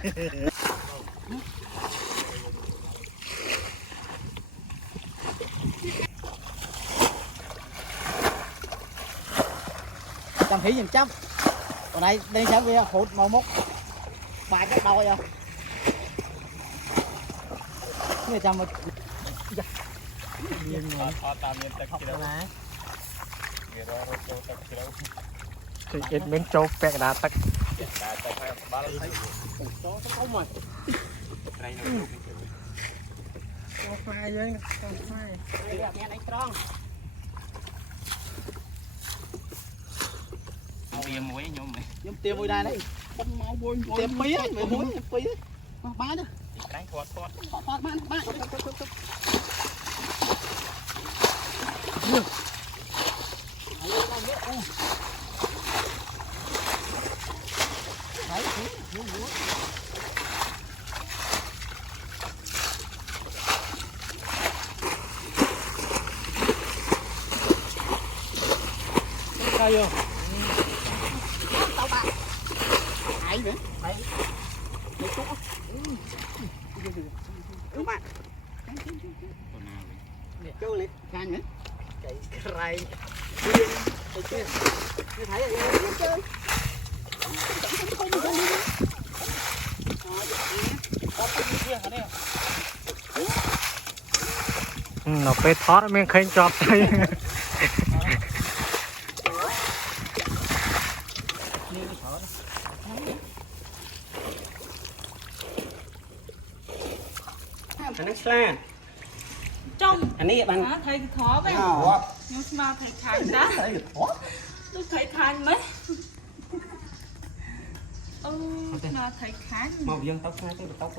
Cầm khí 100. Còn này đi sao kia hụt màu mốc bài cái đôi rồi. Cái trăm mà ít miếng trâu bẹt đá tắc phai với con phai nghe anh strong tiêm muối nhôm mày nhôm tiêm muối đây đấy tiêm mía mày muối pí bán đó cái thoát bán sao vô tao bạn ai nữa đấy mấy chút các bạn chơi lên càng nữa chạy ray như thấy rồi chơi nó phải thoát mình khinh chọt đây anh ấy xa trong anh ấy bạn thầy khó vậy nhưng mà thầy khánh đã lúc thầy khánh mấy mà thầy khánh màu dân tóc hai cái tóc